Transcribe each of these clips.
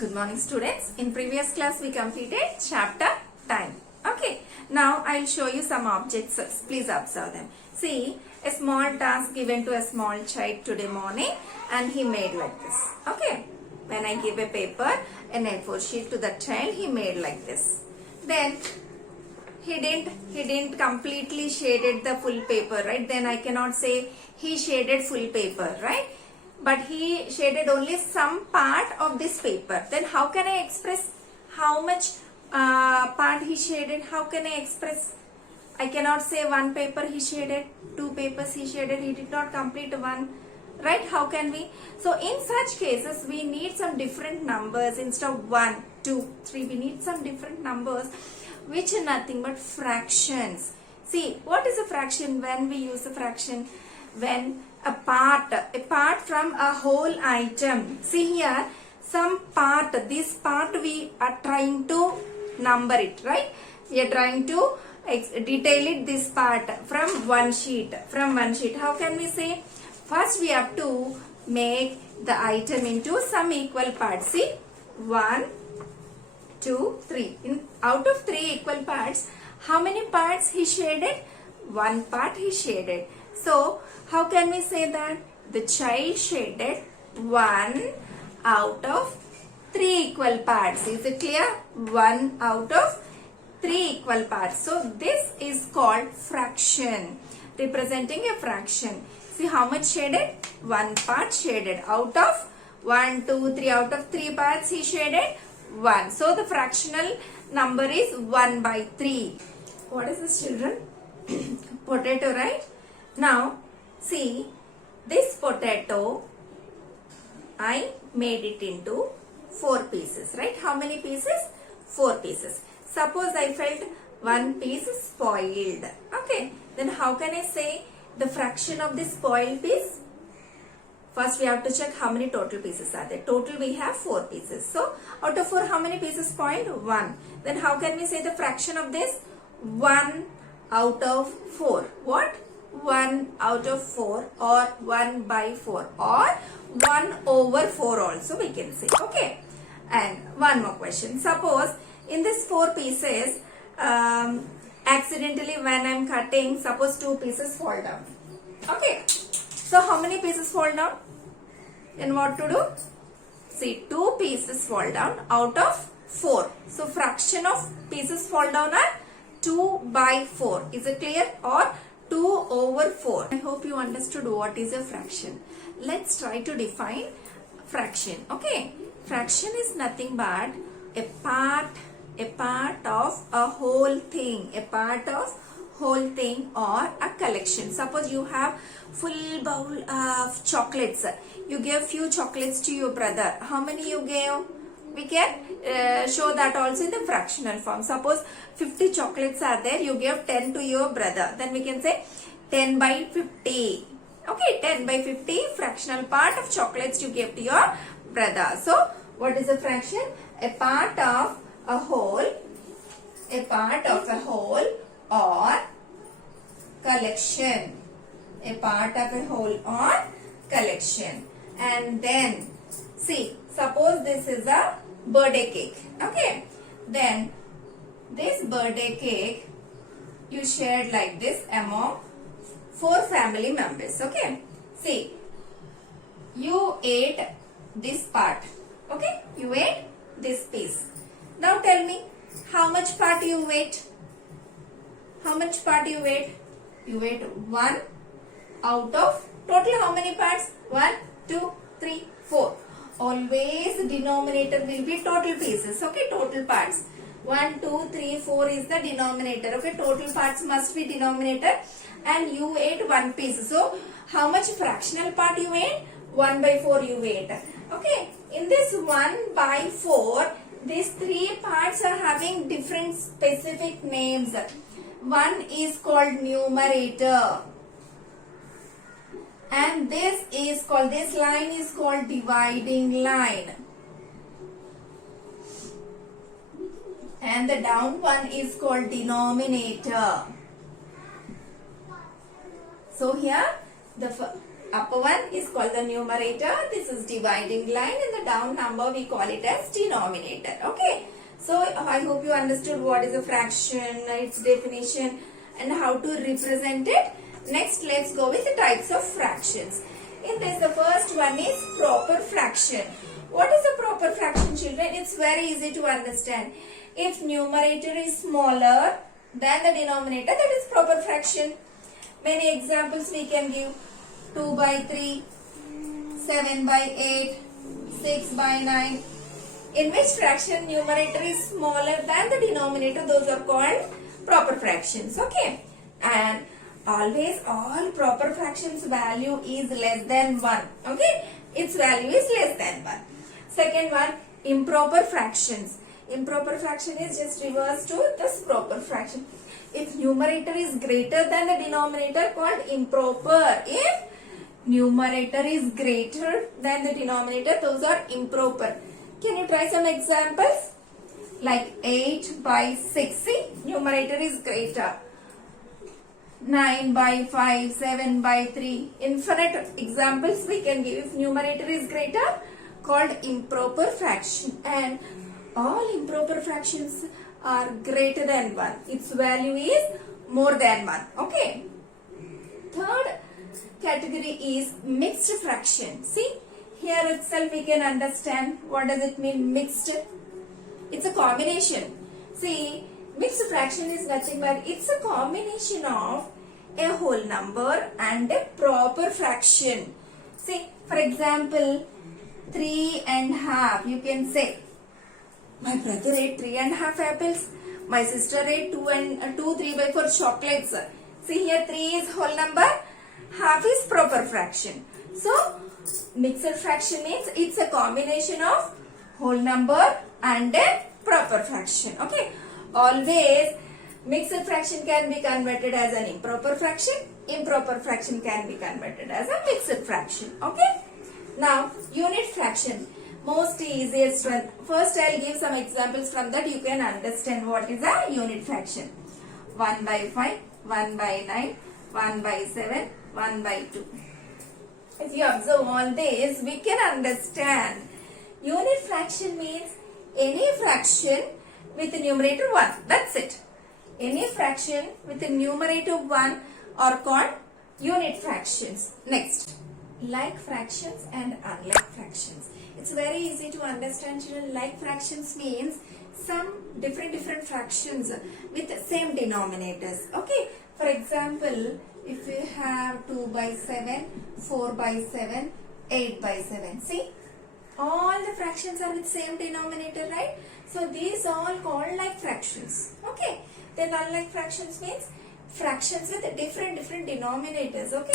Good morning students. In previous class we completed chapter time. Okay. Now I'll show you some objects. Please observe them. See, a small task given to a small child today morning and he made like this. Okay. When I give a paper, an A4 sheet to the child, he made like this. Then he didn't completely shaded the full paper, right? Then I cannot say he shaded full paper, right? But he shaded only some part of this paper. Then how can I express how much part he shaded? How can I express? I cannot say one paper he shaded, two papers he shaded, he did not complete one, right? How can we? So in such cases, we need some different numbers instead of 1, 2, 3. We need some different numbers which are nothing but fractions. See, what is a fraction? When we use a fraction? When a part from a whole item. See here, some part, this part we are trying to number it, right? We are trying to detail it, this part from one sheet. How can we say? First we have to make the item into some equal parts. See, 1, 2, 3. Out of 3 equal parts, how many parts he shaded? One part he shaded. So, how can we say that? The child shaded 1 out of 3 equal parts. Is it clear? 1 out of 3 equal parts. So, this is called fraction, representing a fraction. See how much shaded? 1 part shaded. Out of 1, 2, 3, out of 3 parts he shaded 1. So, the fractional number is 1 by 3. What is this, children? Potato, right? Now, see, this potato, I made it into 4 pieces, right? How many pieces? 4 pieces. Suppose I felt one piece spoiled. Okay, then how can I say the fraction of this spoiled piece? First, we have to check how many total pieces are there. Total we have 4 pieces. So, out of 4, how many pieces spoiled? 1. Then how can we say the fraction of this? 1 out of 4. What? 1 out of 4 or 1 by 4 or 1 over 4 also we can say. Okay. And one more question. Suppose in this 4 pieces, accidentally when I am cutting, suppose 2 pieces fall down. Okay. So how many pieces fall down? Then what to do? See, 2 pieces fall down out of 4. So fraction of pieces fall down are 2 by 4. Is it clear? Or 2 over 4. I hope you understood what is a fraction. Let's try to define fraction. Okay. Fraction is nothing but a part of a whole thing. A part of whole thing or a collection. Suppose you have full bowl of chocolates. You gave few chocolates to your brother. How many you gave? We can show that also in the fractional form. Suppose 50 chocolates are there, you give 10 to your brother. Then we can say 10 by 50. Okay, 10 by 50 fractional part of chocolates you gave to your brother. So, what is a fraction? A part of a whole or collection. A part of a whole or collection. And then, see, suppose this is a birthday cake. Okay. Then this birthday cake you shared like this among 4 family members. Okay. See, you ate this part. Okay. You ate this piece. Now tell me, how much part you ate? How much part you ate? You ate 1 out of total how many parts? 1, 2, 3, 4. Always denominator will be total pieces. Okay, total parts. 1, 2, 3, 4 is the denominator. Okay, total parts must be denominator. And you ate 1 piece. So, how much fractional part you ate? 1 by 4 you ate. Okay, in this 1 by 4, these 3 parts are having different specific names. One is called numerator. And this line is called dividing line. And the down one is called denominator. So here the Upper one is called the numerator. This is dividing line, and the down number we call it as denominator. Okay. So I hope you understood what is a fraction, its definition, and how to represent it. Next, let's go with the types of fractions. In this, the first one is proper fraction. What is a proper fraction, children? It's very easy to understand. If numerator is smaller than the denominator, that is proper fraction. Many examples we can give. 2 by 3, 7 by 8, 6 by 9. In which fraction numerator is smaller than the denominator, those are called proper fractions. Okay. And always all proper fractions value is less than 1. Okay. Its value is less than 1. Second one, improper fractions. Improper fraction is just reverse to this proper fraction. If numerator is greater than the denominator, called improper. If numerator is greater than the denominator, those are improper. Can you try some examples? Like 8 by 6. See, numerator is greater. 9 by 5, 7 by 3. Infinite examples we can give. If numerator is greater, called improper fraction. And all improper fractions are greater than 1. Its value is more than 1. Okay. Third category is mixed fraction. See, here itself we can understand what does it mean mixed. It's a combination. See, mixed fraction is nothing but it's a combination of a whole number and a proper fraction. See, for example, 3.5. You can say, my brother ate 3.5 apples. My sister ate 2 3 by 4 chocolates. See, here 3 is whole number, half is proper fraction. So, mixed fraction means it's a combination of whole number and a proper fraction. Okay. Always mixed fraction can be converted as an improper fraction. Improper fraction can be converted as a mixed fraction. Okay. Now, unit fraction. Most easiest one. First, I'll give some examples from that you can understand what is a unit fraction. 1 by 5, 1 by 9, 1 by 7, 1 by 2. If you observe all this, we can understand. Unit fraction means any fraction with the numerator 1. That's it. Any fraction with the numerator 1 are called unit fractions. Next, like fractions and unlike fractions. It's very easy to understand, children. Like fractions means some different fractions with the same denominators. Okay. For example, if we have 2 by 7, 4 by 7, 8 by 7. See, all the fractions are with same denominator, right? So these all called like fractions. Okay. Then unlike fractions means fractions with different denominators. Okay.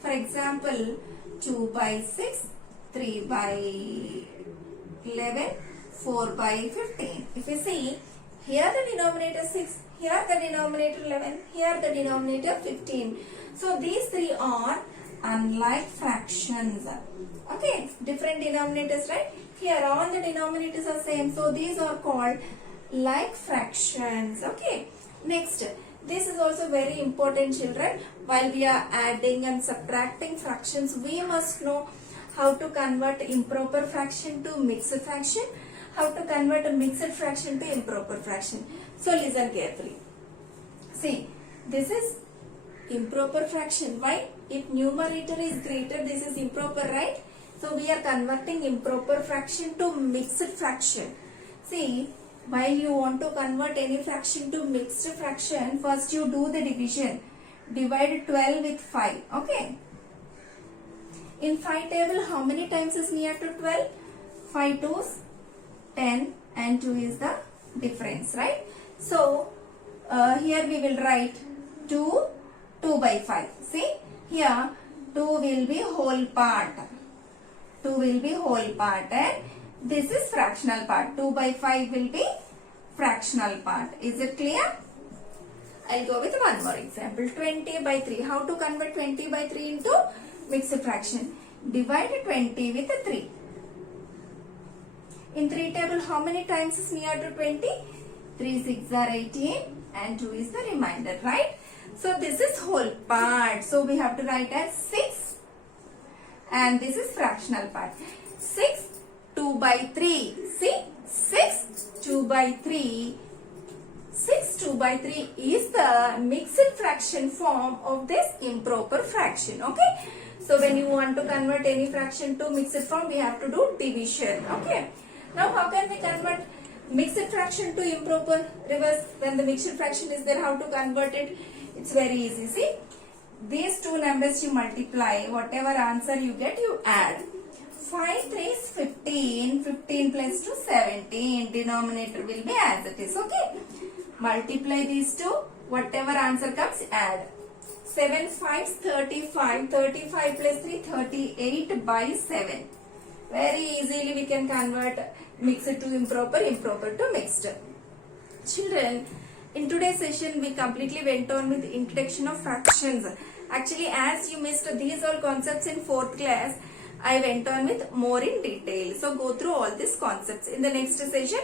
For example, 2 by 6, 3 by 11, 4 by 15. If you see, here the denominator 6, here the denominator 11, here the denominator 15. So these three are unlike fractions. Okay, different denominators, right? Here all the denominators are same. So these are called like fractions. Okay. Next, this is also very important, children. While we are adding and subtracting fractions, we must know how to convert improper fraction to mixed fraction, how to convert a mixed fraction to improper fraction. So listen carefully. See, this is improper fraction. Why? If numerator is greater, this is improper, right? So we are converting improper fraction to mixed fraction. See, while you want to convert any fraction to mixed fraction, first you do the division. Divide 12 with 5. Okay. In 5 table, how many times is near to 12? 5 2s 10 and 2 is the difference, right? So, here we will write 2 by 5. See, here 2 will be whole part. 2 will be whole part and this is fractional part. 2 by 5 will be fractional part. Is it clear? I'll go with one more example. 20 by 3. How to convert 20 by 3 into mixed fraction? Divide 20 with 3. In 3 table, how many times is near to 20? 3 6 are 18 and 2 is the remainder, right? So this is whole part. So we have to write as 6 and this is fractional part. 6 2 by 3. See, 6 2 by 3. 6 2 by 3 is the mixed fraction form of this improper fraction. Okay. So when you want to convert any fraction to mixed form, we have to do division. Okay. Now how can we convert mixed fraction to improper reverse? When the mixed fraction is there, how to convert it? It's very easy. See, these two numbers you multiply, whatever answer you get, you add. 5 3 is 15. 15 plus 2 17. Denominator will be as it is. Okay. Multiply these two. Whatever answer comes, add. 7 5 is 35. 35 plus 3 38 by 7. Very easily we can convert mixed to improper, improper to mixed. Children, in today's session we completely went on with introduction of fractions. Actually, as you missed these all concepts in 4th class, I went on with more in detail. So go through all these concepts. In the next session,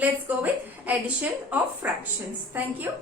let's go with addition of fractions. Thank you.